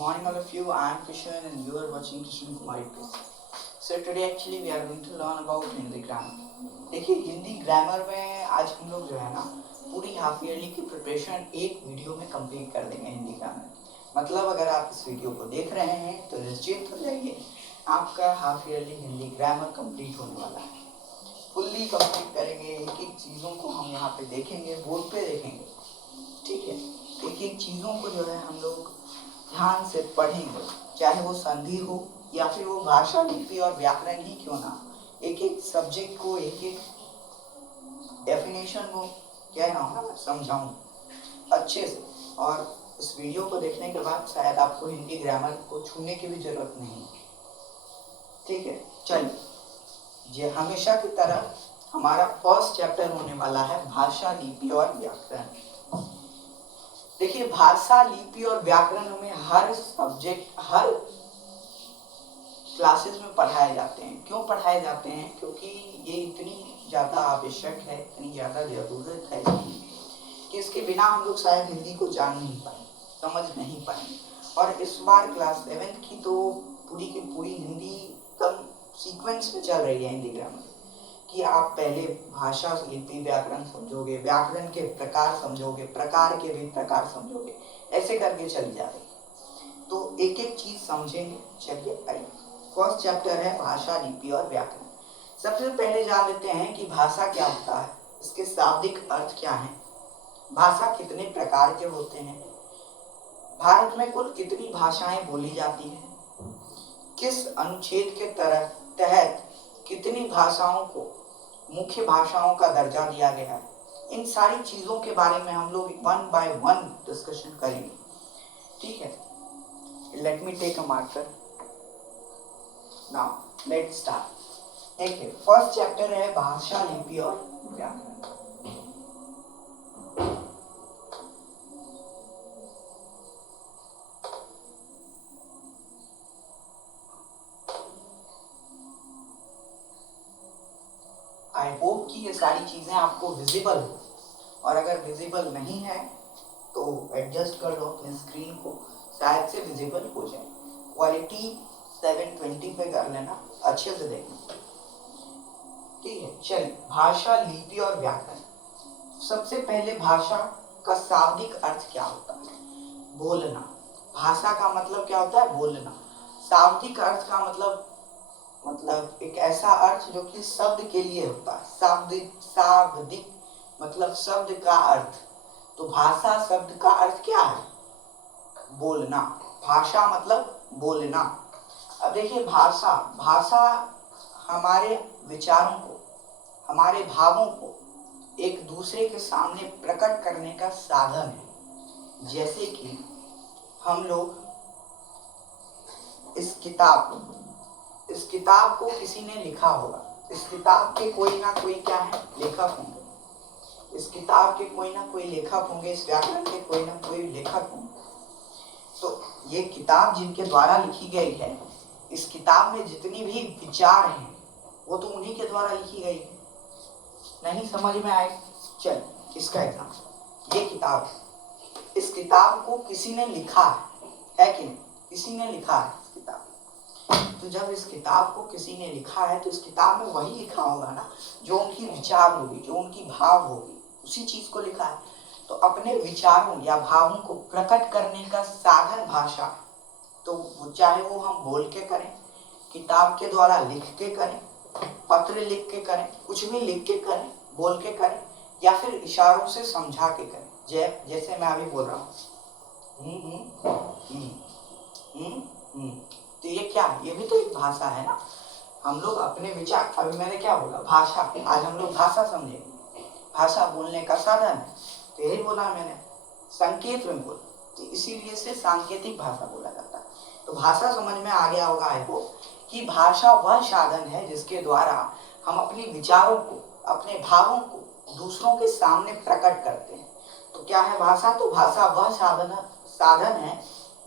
Morning all of you. I am Kishan and you are watching Kishan Kumari Place. So today actually we are going to learn about Hindi grammar. देखिए Hindi grammar में आज हम लोग जो है ना पूरी हाफ ईयरली की प्रिपरेशन एक वीडियो में कंप्लीट कर देंगे हिंदी ग्रामर. मतलब अगर आप इस वीडियो को देख रहे हैं तो निश्चित हो जाइए आपका half yearly Hindi grammar complete होने वाला है. फुल्ली कंप्लीट करेंगे. एक एक चीज़ों को हम यहाँ पे देखेंगे, बोर्ड पे देखेंगे. ठीक है, एक एक चीज़ों को जो है हम लोग ध्यान से पढ़ेंगे, चाहे वो संधि हो या फिर वो भाषा लिपि और व्याकरण ही क्यों ना. एक एक सब्जेक्ट को एक एक डेफिनेशन को क्या है ना समझाऊँ अच्छे से. और इस वीडियो को देखने के बाद शायद आपको हिंदी ग्रामर को छूने की भी जरूरत नहीं. ठीक है, चलिए. ये हमेशा की तरह हमारा फर्स्ट चैप्टर होने वाला है भाषा लिपि और व्याकरण. देखिए भाषा लिपि और व्याकरण में हर सब्जेक्ट हर क्लासेस में पढ़ाए जाते हैं. क्यों पढ़ाए जाते हैं? क्योंकि ये इतनी ज़्यादा आवश्यक है, इतनी ज़्यादा ज़रूरत है कि इसके बिना हम लोग शायद हिंदी को जान नहीं पाए, समझ नहीं पाए. और इस बार क्लास 7th की तो पूरी की पूरी हिंदी कम सीक्वेंस में चल रही है हिंदी ग्रामर कि आप पहले भाषा लिपि व्याकरण समझोगे, व्याकरण के प्रकार समझोगे, प्रकार के भी प्रकार समझोगे, ऐसे करके चली जा रही. तो एक एक चीज समझेंगे. चलिए आइए. फर्स्ट चैप्टर है भाषा लिपि और व्याकरण. सबसे पहले जान लेते हैं कि भाषा क्या होता है, इसके शाब्दिक अर्थ क्या है, भाषा कितने प्रकार के होते हैं, भारत में कुल कितनी भाषाएं बोली जाती हैं, किस अनुच्छेद के तहत कितनी भाषाओं को मुख्य भाषाओं का दर्जा दिया गया है. इन सारी चीजों के बारे में हम लोग वन बाय वन डिस्कशन करेंगे. ठीक है, let me take a marker. Now let's start. देखिए फर्स्ट चैप्टर है भाषा लिपि और व्याकरण. आई होप कि ये सारी चीजें आपको विजिबल हो, और अगर विजिबल नहीं है तो एडजस्ट कर लो अपने स्क्रीन को, शायद से विजिबल हो जाए. क्वालिटी 720 पे कर लेना, अच्छे से देखना. ठीक है, चलिए. भाषा लिपि और व्याकरण. सबसे पहले भाषा का शाब्दिक अर्थ क्या होता है? बोलना. भाषा का मतलब क्या होता है? बोलना. शाब्दिक अर्थ का मतलब एक ऐसा अर्थ जो कि शब्द के लिए होता है. शाब्दिक मतलब शब्द का अर्थ. तो भाषा शब्द का अर्थ क्या है? बोलना. भाषा मतलब बोलना. अब देखिए भाषा हमारे विचारों को, हमारे भावों को एक दूसरे के सामने प्रकट करने का साधन है. जैसे कि हम लोग इस किताब को किसी ने लिखा होगा. इस किताब के कोई ना कोई क्या है, लेखक होंगे. इस किताब के कोई ना कोई लेखक होंगे, इस व्याकरण के कोई ना कोई लेखक होंगे. तो ये किताब जिनके द्वारा लिखी गई है, इस किताब में जितनी भी विचार हैं वो तो उन्हीं के द्वारा लिखी गई है. नहीं समझ में आए? चल इसका एग्जाम्पल. ये किताब, इस किताब को किसी ने लिखा है कि नहीं? किसी ने लिखा है इस किताब. तो जब इस किताब को किसी ने लिखा है तो इस किताब में वही लिखा होगा ना जो उनकी विचार होगी, जो उनकी भाव होगी, उसी चीज को लिखा है. तो अपने विचारों या भावों को प्रकट करने का साधन भाषा. तो चाहे वो हम बोल के करें, किताब के द्वारा लिख के करें, पत्र लिख के करें, कुछ भी लिख के करें, बोल के करें, या फिर इशारों से समझा के करें. जैसे मैं अभी बोल रहा हूँ तो ये क्या है? ये भी तो एक भाषा है ना. हम लोग अपने विचार, अभी मैंने क्या बोला? भाषा. आज हम लोग भाषा समझेंगे. भाषा बोलने का साधन है. तो यही बोला मैंने, संकेत में बोला. तो इसीलिए से सांकेतिक भाषा बोला जाता है. तो भाषा समझ में आ गया होगा आपको कि भाषा वह साधन है जिसके द्वारा हम अपने विचारों को, अपने भावों को दूसरों के सामने प्रकट करते हैं. तो क्या है भाषा? तो भाषा वह साधन है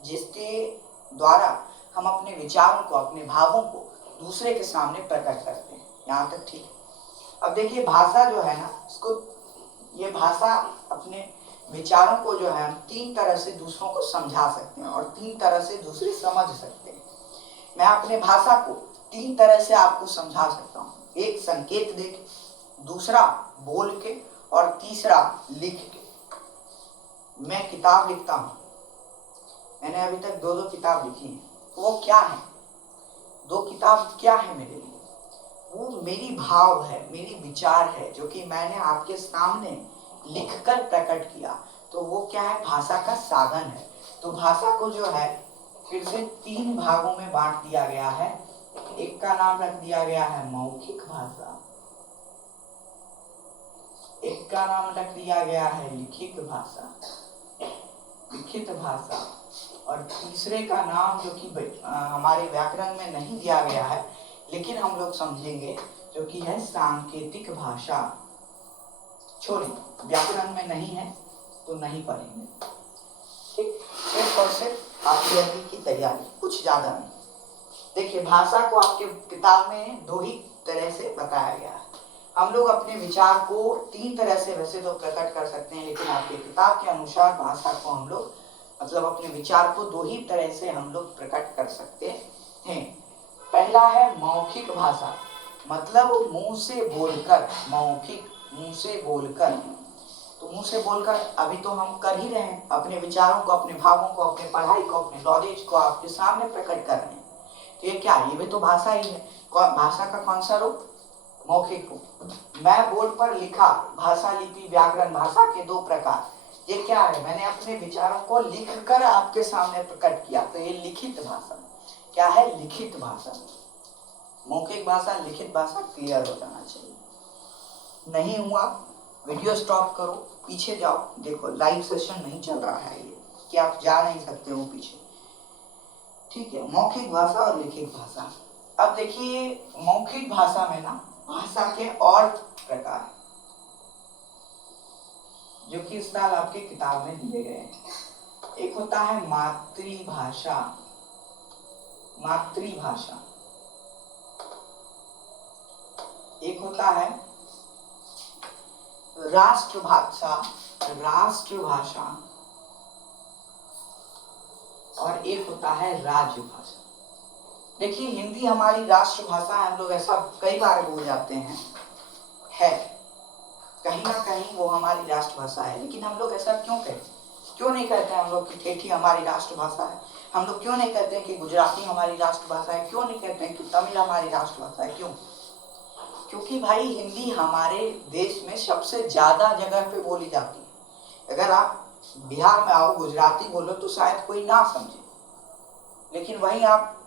जिसके द्वारा हम अपने विचारों को, अपने भावों को दूसरे के सामने प्रकट करते हैं. यहाँ तक ठीक है. अब देखिए भाषा जो है ना, इसको ये भाषा अपने विचारों को जो है हम 3 तरह से दूसरों को समझा सकते हैं और 3 तरह से दूसरे समझ सकते हैं। मैं अपने भाषा को 3 तरह से आपको समझा सकता हूँ, एक संकेत देके, दूसरा बोल के और तीसरा लिख के। मैं किताब लिखता हूँ, मैंने अभी तक 2 किताब लिखी हैं। वो क्या है, 2 किताब क्या है मेरे लिए? वो मेरी भाव है, मेरी विचार है, जो कि मैंने आपके सामने लिखकर प्रकट किया। तो वो क्या है? भाषा का साधन है। तो भाषा को जो है फिर से 3 भागों में बांट दिया गया है। एक का नाम रख दिया गया है मौखिक भाषा, एक का नाम रख दिया गया है लिखित भाषा, लिखित भाषा, और तीसरे का नाम जो कि हमारे व्याकरण में नहीं दिया गया है लेकिन हम लोग समझेंगे, जो कि है सांकेतिक भाषा। छोड़िए, व्याकरण में नहीं है तो नहीं पढ़ेंगे। ठीक, सिर्फ और सिर्फ आपकी अभी की तैयारी, कुछ ज्यादा नहीं। देखिए, भाषा को आपके किताब में 2 ही तरह से बताया गया है। हम लोग अपने विचार को 3 तरह से वैसे तो प्रकट कर सकते हैं, लेकिन आपके किताब के अनुसार भाषा को हम लोग मतलब अपने विचार को 2 ही तरह से हम लोग प्रकट कर सकते हैं। पहला है मौखिक भाषा, मतलब मुंह से बोलकर, मौखिक मुंह से बोलकर। तो मुंह से बोलकर अभी तो हम कर ही रहे हैं, अपने विचारों को, अपने भावों को, अपने पढ़ाई को, अपने नॉलेज को आपके सामने प्रकट कर रहे हैं। तो ये क्या है? ये भी तो भाषा ही है। भाषा का कौन सा रूप? मौखिक रूप। मैं बोर्ड पर लिखा, भाषा, लिपि, व्याकरण, भाषा के 2 प्रकार। ये क्या है? मैंने अपने विचारों को लिखकर आपके सामने प्रकट किया, तो ये लिखित भाषा। क्या है? लिखित भाषा। मौखिक भाषा, लिखित भाषा क्लियर हो जाना चाहिए। नहीं हुआ, वीडियो स्टॉप करो, पीछे जाओ, देखो लाइव सेशन नहीं चल रहा है ये, कि आप जा नहीं सकते हो पीछे। ठीक है, मौखिक भाषा और लिखित भाषा। अब देखिए, मौखिक भाषा में ना भाषा के और प्रकार जो कि इस साल आपके किताब में दिए गए हैं। एक होता है मातृभाषा, मातृभाषा। एक होता है राष्ट्रभाषा, राष्ट्रभाषा, और एक होता है राजभाषा। देखिए, हिंदी हमारी राष्ट्रभाषा है, हम लोग ऐसा कई बार बोल जाते हैं, है कहीं ना कहीं वो हमारी राष्ट्रभाषा है, लेकिन हम लोग ऐसा क्यों कहते हैं? क्यों नहीं कहते हम लोग कि ठेठी हमारी राष्ट्रभाषा है? हम लोग क्यों नहीं कहते कि गुजराती हमारी राष्ट्रभाषा है? क्यों नहीं कहते हैं कि तमिल हमारी राष्ट्रभाषा है? क्यों? क्योंकि भाई हिंदी हमारे देश में सबसे ज्यादा जगह पे बोली जाती है। अगर आप बिहार में आओ, गुजराती बोलो तो शायद कोई ना समझे, लेकिन वहीं आप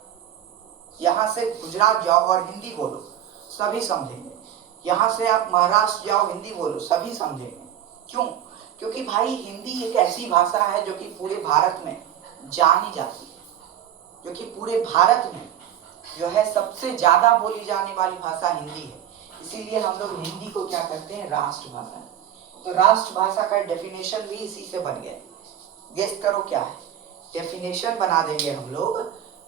यहाँ से गुजरात जाओ और हिंदी बोलो, सभी समझेंगे। यहाँ से आप महाराष्ट्र जाओ, हिंदी बोलो, सभी समझेंगे। क्यों? क्योंकि भाई हिंदी एक ऐसी भाषा है जो कि पूरे भारत में जानी जाती है, जो कि पूरे भारत में जो है सबसे ज्यादा बोली जाने वाली भाषा हिंदी है। इसीलिए हम लोग हिंदी को क्या करते हैं? राष्ट्रभाषा। तो राष्ट्रभाषा का डेफिनेशन भी इसी से बन गया। गेस करो क्या है? डेफिनेशन बना देंगे हम लोग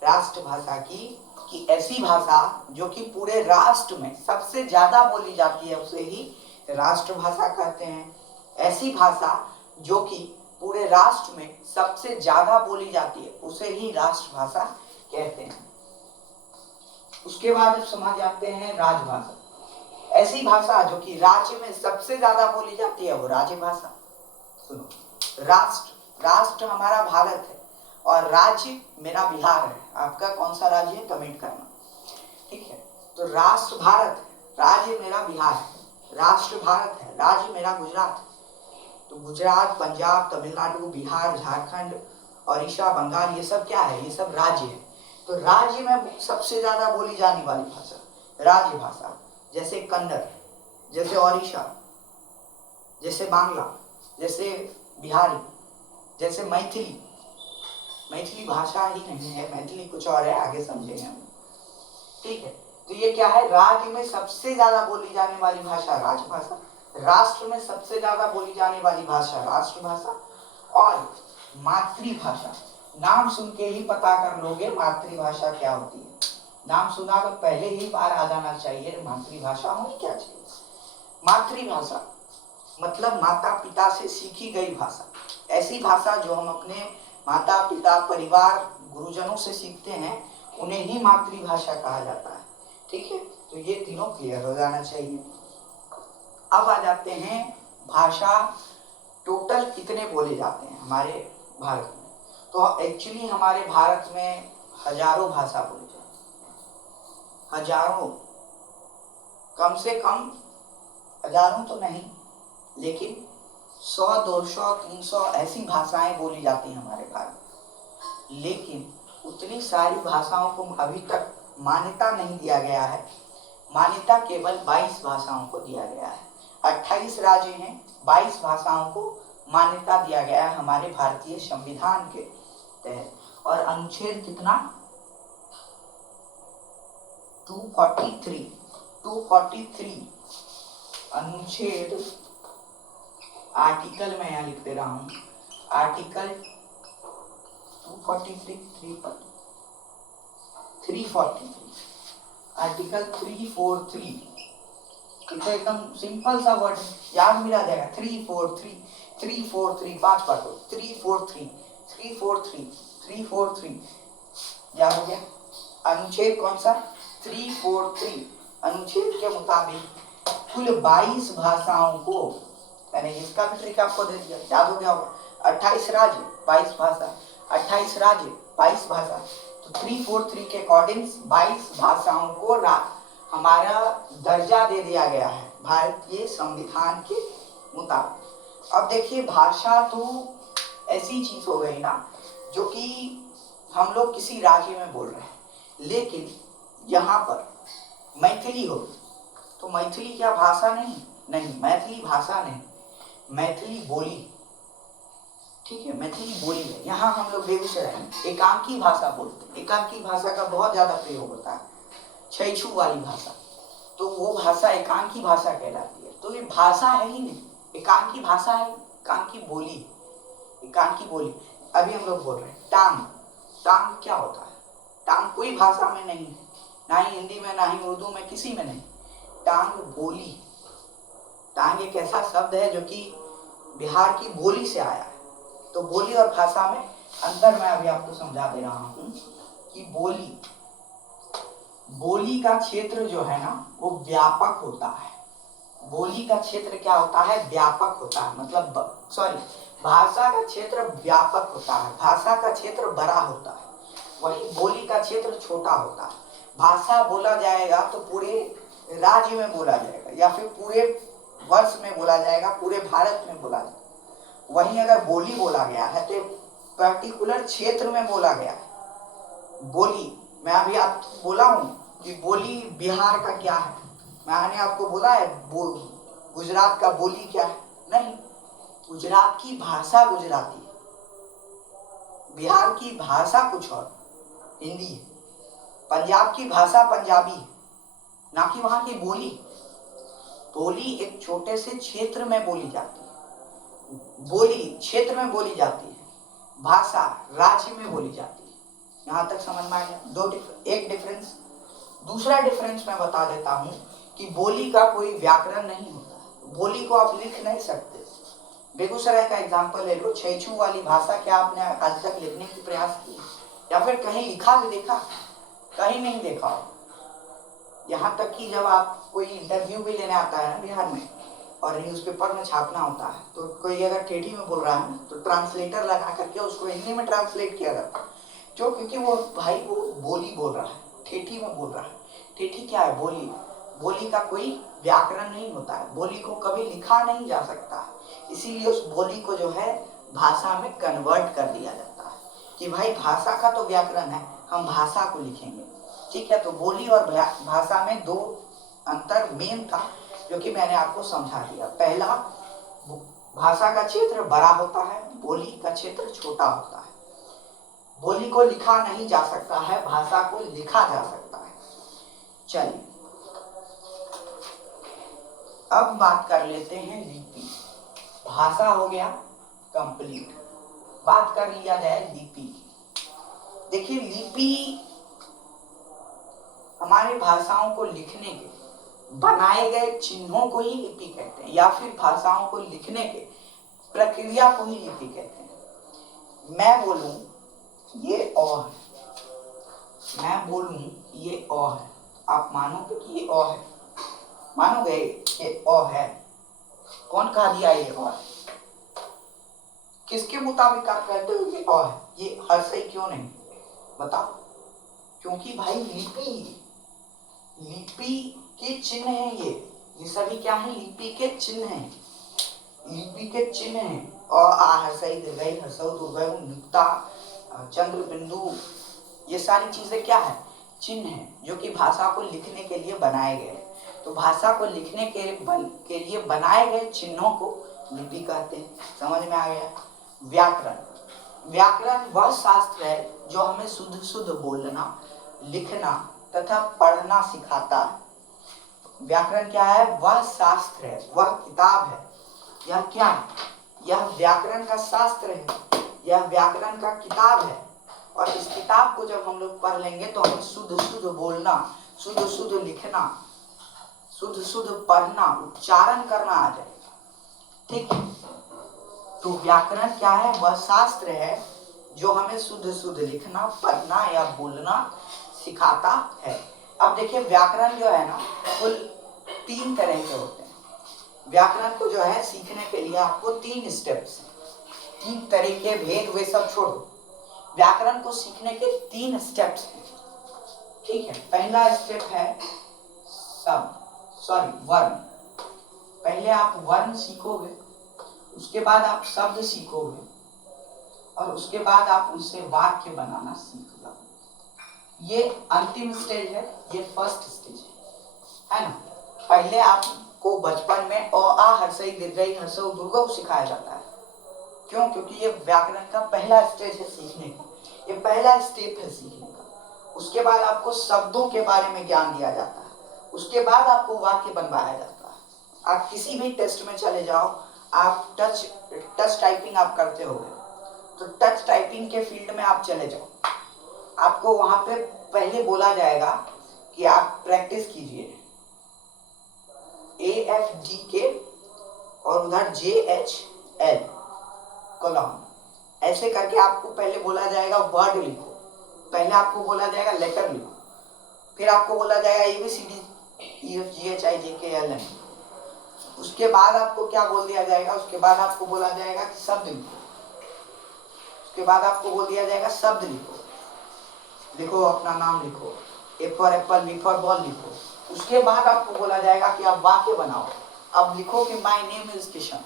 राष्ट्रभाषा की, कि ऐसी भाषा जो कि पूरे राष्ट्र में सबसे ज्यादा बोली जाती है उसे ही राष्ट्रभाषा कहते हैं। ऐसी भाषा जो कि पूरे राष्ट्र में सबसे ज्यादा बोली जाती है उसे ही राष्ट्रभाषा कहते हैं। उसके बाद समझ जाते हैं राजभाषा। ऐसी भाषा जो कि राज्य में सबसे ज्यादा बोली जाती है वो राजभाषा। सुनो, राष्ट्र हमारा भारत है और राज्य मेरा बिहार है। आपका कौन सा राज्य है? कमेंट करना, ठीक है? तो राष्ट्र भारत है, राज्य मेरा बिहार है। राष्ट्र भारत है, राज्य मेरा गुजरात है। तो गुजरात, पंजाब, तमिलनाडु, बिहार, झारखंड, ओडिशा, बंगाल, ये सब क्या है? ये सब राज्य है। तो राज्य में सबसे ज्यादा बोली जाने वाली भाषा राज्य भाषा, जैसे कन्नड़, जैसे ओडिशा, जैसे बांग्ला, जैसे बिहारी, जैसे मैथिली। मैथिली भाषा ही नहीं है, मैथिली कुछ और है, आगे समझेंगे हम, ठीक है? तो ये क्या है? राज्य में सबसे ज्यादा बोली जाने वाली भाषा राजभाषा, राष्ट्र में सबसे ज्यादा बोली जाने वाली भाषा राष्ट्रभाषा, और मातृभाषा। नाम सुन के ही पता कर लोगे मातृभाषा क्या होती है। नाम सुना तो पहले ही बार आ जाना चाहिए, मातृभाषा होनी क्या चाहिए। मातृभाषा मतलब माता पिता से सीखी गई भाषा, ऐसी भाषा जो हम अपने माता पिता परिवार गुरुजनों से सीखते हैं उन्हें ही मातृभाषा कहा जाता है। ठीक है, तो ये तीनों क्लियर हो जाना चाहिए। अब आ जाते हैं भाषा टोटल कितने बोले जाते हैं हमारे भारत में। तो एक्चुअली हमारे भारत में हजारों भाषा बोली जाती है, हजारों, कम से कम हजारों तो नहीं लेकिन 100, 200, 300 ऐसी भाषाएं बोली जाती हैं हमारे भारत में। लेकिन उतनी सारी भाषाओं को अभी तक मान्यता नहीं दिया गया है। मान्यता केवल 22 भाषाओं को दिया गया है। 28 राज्य हैं, 22 भाषाओं को मान्यता दिया गया है हमारे भारतीय संविधान के तहत। और अनुच्छेद कितना, 243 अनुच्छेद, आर्टिकल मैं यहाँ लिख दे रहा हूँ, आर्टिकल 343, आर्टिकल 343, तो एकदम सिंपल सा वर्ड याद भी रह जाएगा। 343 5 बार 343 क्या हो गया। अनुच्छेद कौन सा, 343 अनुच्छेद के मुताबिक कुल 22 भाषाओं को, मैंने इसका भी ट्रिक आपको दे दिया, याद हो गया होगा। 28 राज्य 22 भाषा, 28 राज्य 22 भाषा, तो 343 के अकॉर्डिंग 22 भाषाओं को हमारा दर्जा दे दिया गया है भारतीय संविधान के मुताबिक। अब देखिए भाषा तो ऐसी चीज हो गई ना जो कि हम लोग किसी राज्य में बोल रहे हैं, लेकिन यहाँ पर मैथिली हो तो मैथिली क्या भाषा नहीं, मैथिली भाषा नहीं, मैथिली बोली। ठीक है, मैथिली बोली है। यहाँ हम लोग बेगूसराय में एकांकी भाषा बोलते हैं। एकांकी भाषा का बहुत ज्यादा प्रयोग होता है, छैछू वाली भाषा, तो वो भाषा एकांकी भाषा कहलाती है। तो ये भाषा है ही नहीं, एकांकी भाषा है, एकांकी बोली, एकांकी बोली। अभी हम लोग बोल रहे हैं टांग, टांग क्या होता है, टांग कोई भाषा में नहीं है, ना ही हिंदी में, ना ही उर्दू में, किसी में नहीं। टांग बोली, टांग एक ऐसा शब्द है जो कि बिहार की बोली से आया है। तो बोली और भाषा में अंतर मैं अभी आपको समझा दे रहा हूं कि बोली का क्षेत्र जो है ना वो व्यापक होता है। बोली का क्षेत्र क्या होता है, व्यापक होता है, मतलब सॉरी, भाषा का क्षेत्र व्यापक होता है, भाषा का क्षेत्र बड़ा होता है, वही बोली का क्षेत्र छोटा होता है। भाषा बोला जाएगा तो पूरे राज्य में बोला जाएगा या फिर पूरे वर्ष में बोला जाएगा, पूरे भारत में बोला जाएगा। वहीं अगर बोली बोला गया है तो पर्टिकुलर क्षेत्र में बोला गया है। बोली मैं अभी आपको बोला हूं कि बोली बिहार का क्या है, मैंने आपको बोला है गुजरात का बोली क्या है, नहीं, गुजरात की भाषा गुजराती है, बिहार की भाषा कुछ और हिंदी है, पंजाब की भाषा पंजाबी है, ना कि वहां की बोली। बोली एक छोटे से क्षेत्र में बोली जाती है, बोली क्षेत्र में बोली जाती है, भाषा राज्य में बोली जाती है। यहां तक समझ में आ गया। एक डिफरेंस। दूसरा डिफरेंस मैं बता देता हूं कि बोली का कोई व्याकरण नहीं होता, बोली को आप लिख नहीं सकते। बेगूसराय का एग्जांपल ले लो, छैछू वाली भाषा क्या आपने आज तक लिखने की प्रयास की या फिर कहीं लिखा भी देखा, कहीं नहीं देखा। यहाँ तक कि जब आप कोई इंटरव्यू भी लेने आता है ना बिहार में और न्यूज़पेपर में छापना होता है, तो कोई अगर ठेठी में बोल रहा है ना तो ट्रांसलेटर लगा करके उसको हिंदी में ट्रांसलेट किया जाता है, जो क्योंकि वो भाई वो बोली बोल रहा है, ठेठी में बोल रहा है। ठेठी क्या है, बोली। बोली का कोई व्याकरण नहीं होता है, बोली को कभी लिखा नहीं जा सकता, इसीलिए उस बोली को जो है भाषा में कन्वर्ट कर दिया जाता है कि भाई भाषा का तो व्याकरण है, हम भाषा को लिखेंगे। ठीक है, तो बोली और भाषा में दो अंतर मेन था जो कि मैंने आपको समझा दिया। पहला, भाषा का क्षेत्र बड़ा होता है, बोली का क्षेत्र छोटा होता है। बोली को लिखा नहीं जा सकता है, भाषा को लिखा जा सकता है। चलिए अब बात कर लेते हैं लिपि। भाषा हो गया कंप्लीट, बात कर लिया जाए लिपि की। देखिए लिपि हमारी भाषाओं को लिखने के बनाए गए चिन्हों को ही लिपि कहते हैं, या फिर भाषाओं को लिखने के प्रक्रिया को ही लिपि कहते हैं। मैं बोलूं ये अ है, मैं बोलूं ये अ है, आप मानोगे कि ये अ है? मानोगे ये अ है? कौन कहा दिया ये अ है? किसके मुताबिक आप कहते हो ये अ है? ये हर सही क्यों नहीं बताओ? क्योंकि भाई लिपि के चिन्ह है ये सभी क्या है? लिपि के चिन्ह हैं, लिपि के चिन्ह हैं। अ आ हर्षई दीर्घई हर्षौ दुर्गय नुक्ता चंद्र बिंदु, ये सारी चीजें क्या है? चिन्ह हैं, जो कि भाषा को लिखने के लिए बनाए गए। तो भाषा को लिखने के लिए बनाए गए चिन्हों को लिपि कहते हैं। समझ में आ गया? व्याकरण, व्याकरण वह शास्त्र है जो हमें शुद्ध शुद्ध बोलना, लिखना तथा पढ़ना सिखाता है। व्याकरण क्या है? वह शास्त्र है, वह किताब है। यह क्या है? यह व्याकरण का शास्त्र है, यह व्याकरण का किताब है। और इस किताब को जब हम लोग पढ़ लेंगे तो हमें शुद्ध शुद्ध बोलना, शुद्ध शुद्ध लिखना, शुद्ध शुद्ध पढ़ना, उच्चारण करना आ जाएगा। ठीक है? तो व्याकरण क्या है? वह शास्त्र है जो हमें शुद्ध शुद्ध लिखना, पढ़ना या बोलना सिखाता है। अब देखिए व्याकरण जो है ना, कुल 3 तरह के होते हैं। व्याकरण को जो है सीखने के लिए आपको 3 स्टेप्स, 3 तरीके, भेद वे सब छोड़ो, व्याकरण को सीखने के 3 स्टेप्स हैं। ठीक है? पहला स्टेप है वर्ण। पहले आप वर्ण सीखोगे, उसके बाद आप शब्द सीखोगे, और उसके बाद आप उनसे वाक्य बनाना सीख लोगे। ये अंतिम स्टेज है, ये फर्स्ट स्टेज है ना? पहले आपको बचपन में अ आ हर्षई दीर्घई हर्षौ दुर्गौ सिखाया जाता है। क्यों? क्योंकि ये व्याकरण का पहला स्टेज है सीखने का, ये पहला स्टेप है सीखने का। उसके बाद आपको शब्दों के बारे में ज्ञान दिया जाता है, उसके बाद आपको वाक्य बनवाया जाता है। आप किसी भी टेस्ट में चले जाओ, आप टच टाइपिंग आप करते हो, तो टच टाइपिंग के फील्ड में आप चले जाओ, आपको वहां पे पहले बोला जाएगा कि आप प्रैक्टिस कीजिए AFD और उधर JHL कॉलम, ऐसे करके आपको पहले बोला जाएगा वर्ड लिखो, पहले आपको बोला जाएगा लेटर लिखो, फिर आपको बोला जाएगा ABCDEFGHIJKLM, उसके बाद आपको क्या बोल दिया जाएगा? उसके बाद आपको बोला जाएगा कि शब्द लिखो, उसके बाद आपको बोल दिया जाएगा शब्द लिखो, लिखो अपना नाम लिखो, A for Apple, B for ball लिखो। उसके बाद आपको बोला जाएगा कि आप वाक्य बनाओ, अब लिखो कि माय नेम इज किशन।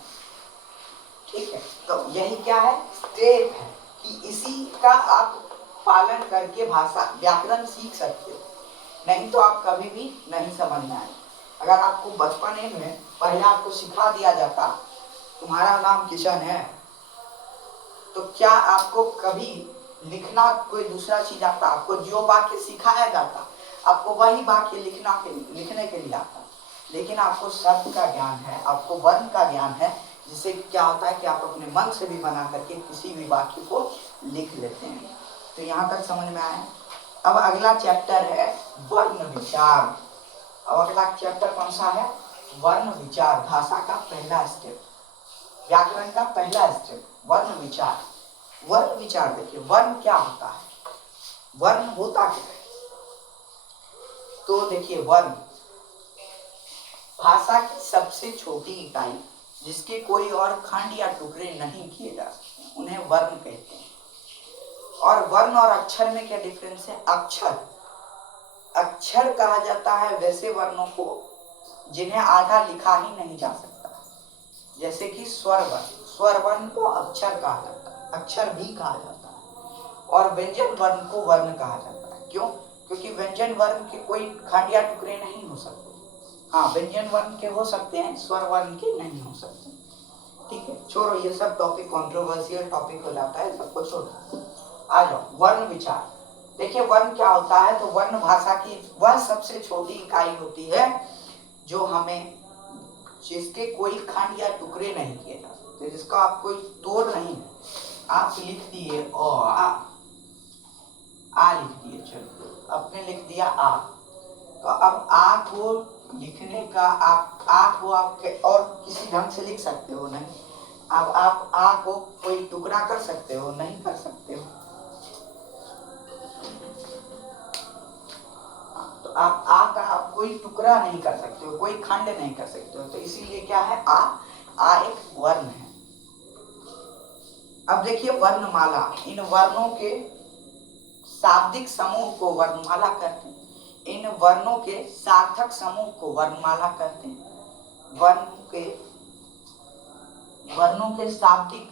ठीक है? तो यही क्या है? स्टेप है कि इसी का आप पालन करके भाषा व्याकरण सीख सकते हो, नहीं तो आप कभी भी नहीं समझ में आए। अगर आपको बचपन में पहले आपको सिखा दिया जाता तुम्हारा नाम किशन है, तो क्या आपको कभी लिखना कोई दूसरा चीज आता? आपको जो वाक्य सिखाया जाता आपको वही वाक्य लिखने के लिए आता, लेकिन आपको शब्द का ज्ञान है, आपको वर्ण का ज्ञान है, जिससे क्या होता है कि आप अपने मन से भी बना करके किसी भी वाक्य को लिख लेते हैं। तो यहाँ तक समझ में आया? अब अगला चैप्टर है वर्ण विचार। अब अगला चैप्टर कौन सा है? वर्ण विचार, भाषा का पहला स्टेप, व्याकरण का पहला स्टेप, वर्ण विचार। वर्ण विचार देखिए, वर्ण क्या होता है? वर्ण होता क्या है? तो देखिए, वर्ण भाषा की सबसे छोटी इकाई, जिसके कोई और खंड या टुकड़े नहीं किए जा सकते, उन्हें वर्ण कहते हैं। और वर्ण और अक्षर में क्या डिफरेंस है? अक्षर कहा जाता है वैसे वर्णों को जिन्हें आधा लिखा ही नहीं जा सकता, जैसे कि स्वर वर्ण, स्वर वर्ण को अक्षर कहा जाता है, अक्षर भी कहा जाता है। और व्यंजन वर्ण को वर्ण कहा जाता है। क्यों? क्योंकि व्यंजन वर्ण के कोई खंड या टुकड़े नहीं हो सकते। हाँ, व्यंजन वर्ण के हो सकते हैं, स्वर वर्ण के नहीं हो सकते। ठीक है, छोड़ो ये सब टॉपिक, कंट्रोवर्शियल टॉपिक हो जाता है, सबको छोड़ो। आ जाओ वर्ण विचार। देखिए वर्ण क्या होता है? तो वर्ण भाषा की वह सबसे छोटी इकाई होती है जो हमें, जिसके कोई खंड या टुकड़े नहीं किए जा सकते, जिसका आप कोई तोड़ नहीं। आप लिख दिए आ लिख दिए, चलो आपने लिख दिया आ, तो अब आ को लिखने का आप आ को आप और किसी ढंग से लिख सकते हो नहीं। आप आ को कोई टुकड़ा कर सकते हो नहीं कर सकते हो। तो आप आ का आप कोई टुकड़ा नहीं कर सकते हो, कोई खंड नहीं कर सकते हो। तो इसीलिए क्या है, आ एक वर्ण है। अब देखिए वर्णमाला, इन वर्णों के शाब्दिक समूह को वर्णमाला कहते हैं। इन वर्णों के सार्थक समूह को वर्णमाला कहते हैं। वर्णों के शाब्दिक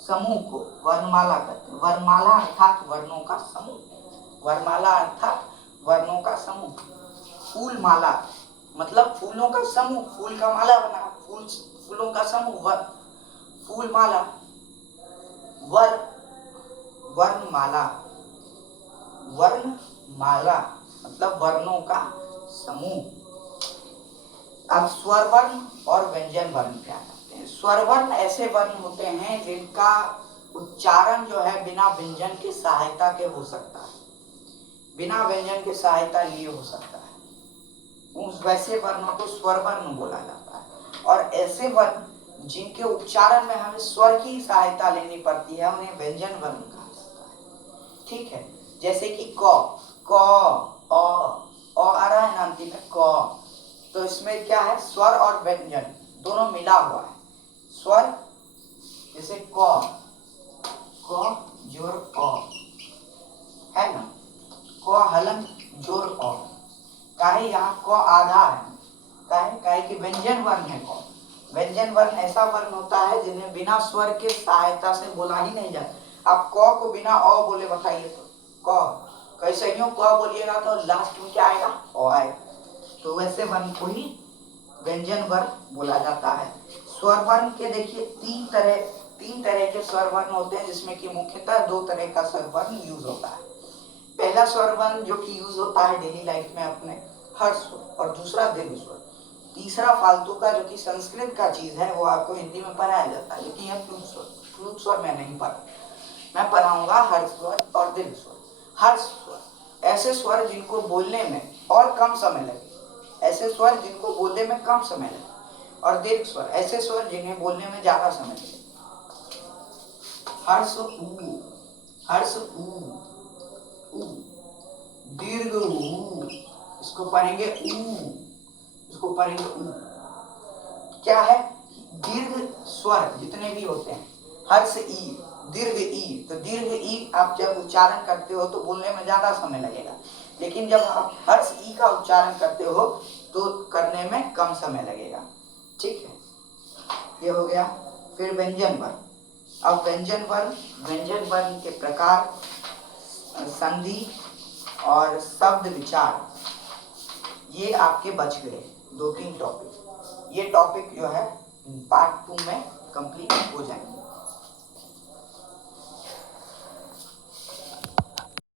समूह को वर्णमाला कहते हैं। वर्णमाला अर्थात वर्णों का समूह। वर्णमाला अर्थात वर्णों का समूह। फूल माला मतलब फूलों का समूह, फूल का माला बना, फूलों का समूह। फूल माला, वर्णमाला, वर्णमाला मतलब वर्णों का समूह। अब स्वर वर्ण और व्यंजन वर्ण क्या कहते हैं? स्वर वर्ण ऐसे वर्ण होते हैं जिनका उच्चारण जो है बिना व्यंजन की सहायता के हो सकता है, बिना व्यंजन की सहायता लिए हो सकता है। उस वैसे वर्णों को स्वर वर्ण बोला जाता है। और ऐसे वर्ण जिनके उच्चारण में हमें स्वर की सहायता लेनी पड़ती है उन्हें व्यंजन वर्ण कहा जाता है। ठीक है, जैसे कि क, अ आ रहा है ना अंतिम में क, तो इसमें क्या है, स्वर और व्यंजन दोनों मिला हुआ है। स्वर जैसे क जोर अ है ना, क हलन जोर अ, काहे यहाँ क आधा है, काहे कि व्यंजन वर्ण है क। व्यंजन वर्ण ऐसा वर्ण होता है जिन्हें बिना स्वर के सहायता से बोला ही नहीं जाता। आप क को बिना अ बोले बताइए तो क, कैसे यूं क बोलिएगा तो लास्ट में क्या आएगा, अ आएगा। तो वैसे वर्ण को ही व्यंजन वर्ण बोला जाता है। स्वर वर्ण के देखिए तीन तरह के स्वर वर्ण होते हैं, जिसमें कि मुख्यतः दो तरह का स्वर वर्ण यूज होता है। पहला स्वर वर्ण जो कि यूज होता है डेली लाइफ में अपने, हर्ष स्वर, और दूसरा दीर्घ स्वर। तीसरा फालतू का जो कि संस्कृत का चीज है वो आपको हिंदी में पढ़ाया जाता है, लेकिन यह फ्लूट स्वर मैं नहीं पढ़ा, मैं पढ़ाऊंगा हर्ष स्वर और दीर्घ स्वर। हर्ष स्वर ऐसे स्वर जिनको बोलने में और कम समय लगे, ऐसे स्वर जिनको बोलने में कम समय लगे। और दीर्घ स्वर ऐसे स्वर जिन्हें बोलने में ज्यादा समय लगे। हर्ष ऊ, हर्ष ऊ, दीर्घ ऊ, इसको पढ़ेंगे ऊ, इसको पढ़ेंगे ऊ। क्या है, दीर्घ स्वर जितने भी होते हैं, हर्ष ई, दीर्घ ई, तो दीर्घ ई आप जब उच्चारण करते हो तो बोलने में ज्यादा समय लगेगा, लेकिन जब आप हर्ष ई का उच्चारण करते हो तो करने में कम समय लगेगा। ठीक है, ये हो गया। फिर व्यंजन वर्ण। अब व्यंजन वर्ण के प्रकार, संधि और शब्द विचार, ये आपके बच गए 2-3 टॉपिक। ये टॉपिक जो है पार्ट 2 में कंप्लीट हो जाएंगे।